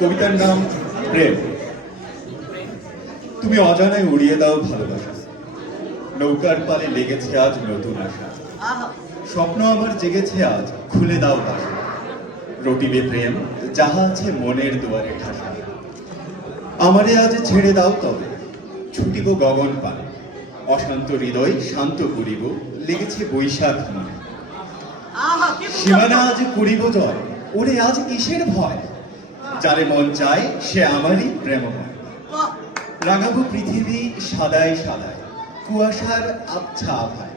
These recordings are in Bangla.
কবিতার নাম প্রেম। তুমি অজানায় উড়িয়ে দাও ভালোবাসা। নৌকার পালে লেগেছে আজ নতুন আশা। স্বপ্ন আমার জেগেছে আজ খুলে দাও বাসা। রটিবে প্রেম যাহা আছে মনের দুয়ারে ঠাসা। আমারে আজ ছেড়ে দাও তবে ছুটিব গগন পানে। অশান্ত হৃদয় শান্ত করিব লেগেছে বৈশাখ মনে। সীমানা আজ করিব জয় ওরে আজ কিসের ভয়? যারে মন চায় সে আমারই প্রেমময়। রাঙাবো পৃথিবী সাদায় সাদায় কুয়াশার আবছা আভায়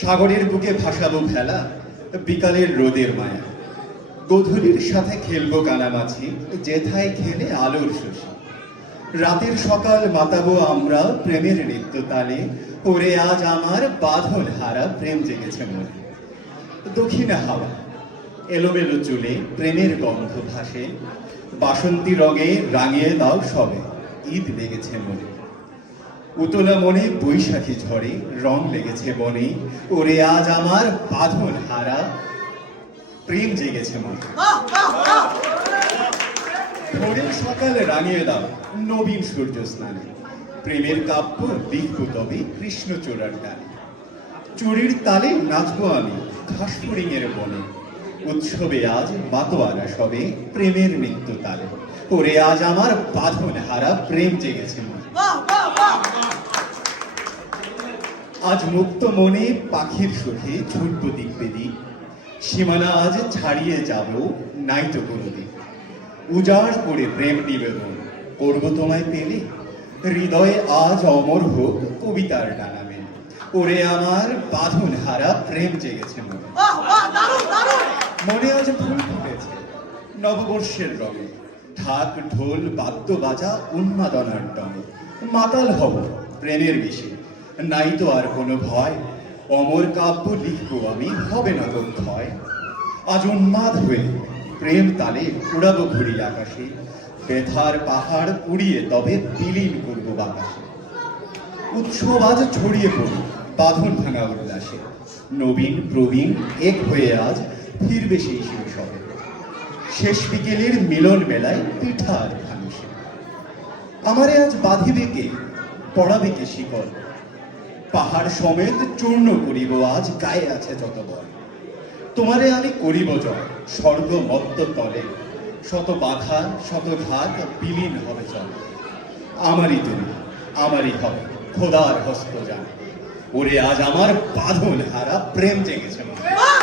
সাগরের বুকে ভাসাবো ভেলা বিকালের রোদের মায়া। গোধূলির সাথে খেলব কানামাছি যেথায় খেলে আলোর শশী। রাতের সকাল মাতাবো আমরা প্রেমের নৃত্য তালে ওরে আজ আমার বাঁধন হারা প্রেম জেগেছে মনে। দক্ষিণা হাওয়া। এলোমেলো চুলে প্রেমের গন্ধ ভাসে, বাসন্তী রঙে রাঙিয়ে দাও সবে, ঈদ লেগেছে মনে। উতলা মনে বৈশাখী ঝরে, রং লেগেছে বনে, ওরে আজ আমার বাঁধন হারা, প্রেম জেগেছে মনে। ভোরের সকালে রাঙিয়ে দাও নবীন সূর্য স্নানে, প্রেমের কাব্য লিখব তবে কৃষ্ণচূড়ার গানে। চুরির তালে নাচবো আমি ঘাসফড়িং এর বনে। উৎসবে আজ মাতোয়ারা সবে প্রেমের মৃত্যু তালে ওরে আজ আমার বাঁধন হারা, প্রেম জেগেছে। আজ মুক্ত মনে পাখির সুখে ছুটব দিক বেদিক সীমানা আজ ছাড়িয়ে যাব নাই তো কোনোদিন উজাড় করে প্রেম নিবেদন করব তোমায় পেলে। হৃদয়ে আজ অমর হোক কবিতার ডানা মেলে। ওরে আমার বাঁধন হারা, প্রেম জেগেছে মনে। মনে আজ ফুল ফুটেছে নববর্ষের রঙে। ঢাক ঢোল, বাদ্য বাজা, উন্মাদনার টনে। মাতাল হব প্রেমের বিষে নাই তো আর কোনো ভয়। অমর কাব্য লিখব আমি, হবে না তো ক্ষয়। আজ উন্মাদ হয়ে প্রেম তালে উড়াবো ঘুরি আকাশে। বেথার পাহাড় উড়িয়ে তবে বিলীন করব বাতাসে। উৎসব আজ ছড়িয়ে পড়ি বাঁধন ভাঙা উল্লাসে। নবীন, প্রবীণ, এক হয়ে আজ ফিরবে সেই শৈশবে শেষ বিকেলের মিলন মেলায় পিঠার ভাঙিসে আমারে আজ বাঁধিবে কে? পড়াবে কে শিকল? পাহাড় সমেত চূর্ণ করিব আজ গায়ে আছে যত বল। তোমারে আমি করিব জয় স্বর্গ মত্ত তলে। শত বাধা শত ঘাত বিলীন হবে চল আমারই তুমি আমারই হবে খোদার হস্ত জান। ওরে আজ আমার বাঁধন হারা প্রেম জেগেছে। বাহ,